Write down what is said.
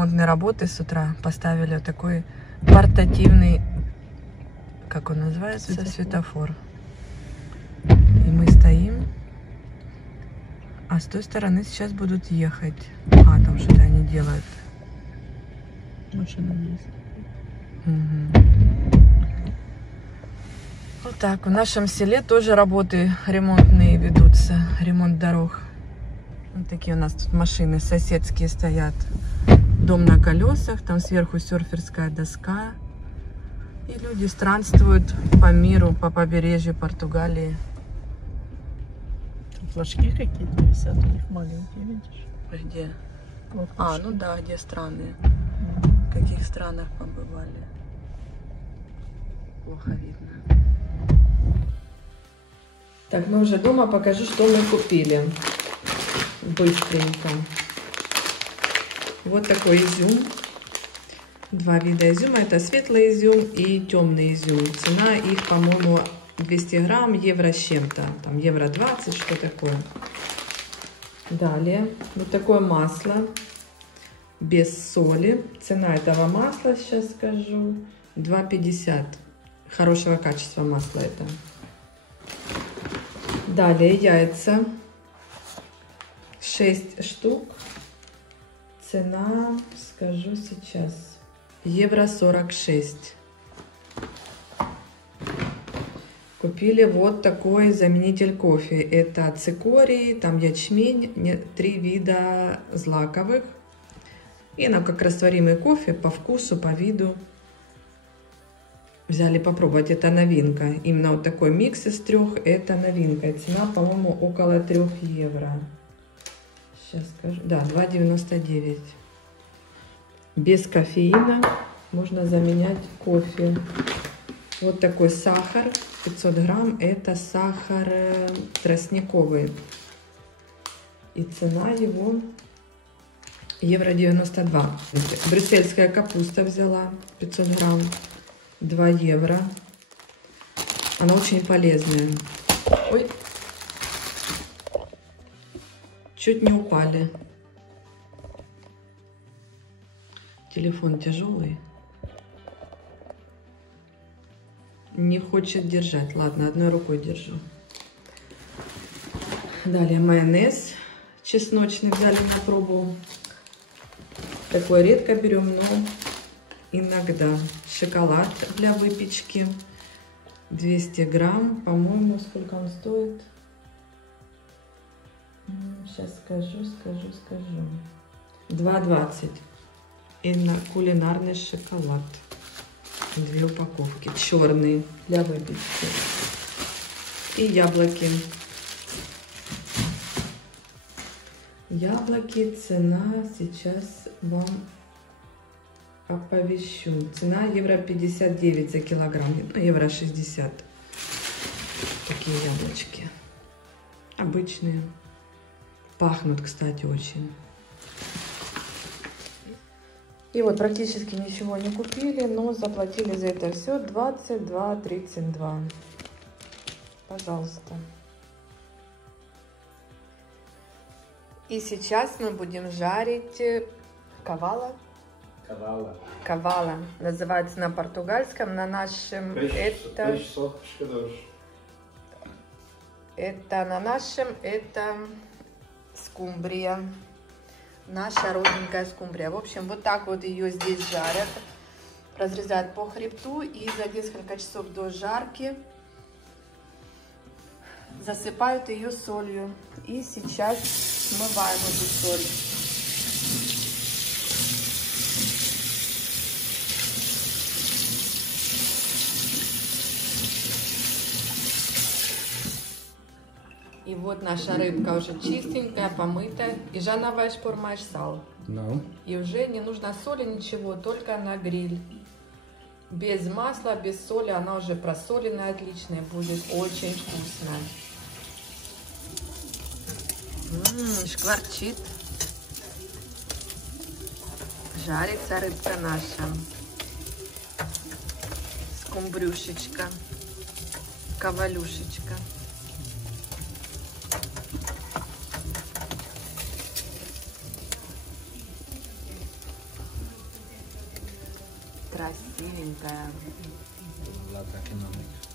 ремонтные работы с утра. Поставили вот такой портативный, как он называется, светофор. И мы стоим. А с той стороны сейчас будут ехать. А, там что-то они делают. Машина есть. Угу. Вот так. В нашем селе тоже работы ремонтные ведутся. Ремонт дорог. Вот такие у нас тут машины соседские стоят. Дом на колесах. Там сверху серферская доска. И люди странствуют по миру, по побережью Португалии. Флажки какие-то висят, у них маленькие, видишь? Где? Вот А, флажки. ну да, где страны. В каких странах побывали. Плохо видно. Так, мы уже дома. Покажу, что мы купили. Быстренько. Вот такой изюм. Два вида изюма. Это светлый изюм и темный изюм. Цена их, по-моему, 200 грамм, евро с чем-то. Там евро 20, что такое. Далее, вот такое масло. Без соли. Цена этого масла, сейчас скажу, 2,50. Хорошего качества масло это. Далее яйца. 6 штук. Цена, скажу сейчас, евро 46. Купили вот такой заменитель кофе. Это цикорий, там ячмень, 3 вида злаковых. И она как растворимый кофе по вкусу, по виду. Взяли попробовать, это новинка. Именно вот такой микс из 3, это новинка. Цена, по-моему, около 3 евро. Сейчас скажу. Да, 2,99. Без кофеина можно заменять кофе. Вот такой сахар, 500 грамм. Это сахар тростниковый. И цена его евро 92. Брюссельская капуста взяла, 500 грамм. 2 евро. Она очень полезная. Ой. Чуть не упали. Телефон тяжелый. Не хочет держать. Ладно, одной рукой держу. Далее майонез чесночный взяли на пробу. Такой редко берем, но иногда. Шоколад для выпечки. 200 грамм. По-моему, сколько он стоит? Сейчас скажу. 2,20. И на кулинарный шоколад. 2 упаковки. Черный для выпечки. И яблоки. Яблоки, цена сейчас вам оповещу. Цена евро 59 за килограмм. Ну, евро 60. Такие яблочки. Обычные. Пахнут, кстати, очень. И вот практически ничего не купили, но заплатили за это все 22,32. Пожалуйста. И сейчас мы будем жарить кавала. Кавала. Называется на португальском, на нашем это скумбрия. Наша родненькая скумбрия. В общем, вот так вот ее здесь жарят. Разрезают по хребту и за несколько часов до жарки засыпают ее солью. И сейчас смываем эту соль. И вот наша рыбка уже чистенькая, помытая. И já vais pôr mais sal. Não. И уже не нужно соли, ничего, только на гриль. Без масла, без соли, она уже просоленная, отличная, будет очень вкусная. Шкварчит. Жарится рыбка наша. Скумбрюшечка. Ковалюшечка. Красивенькая. La Economics.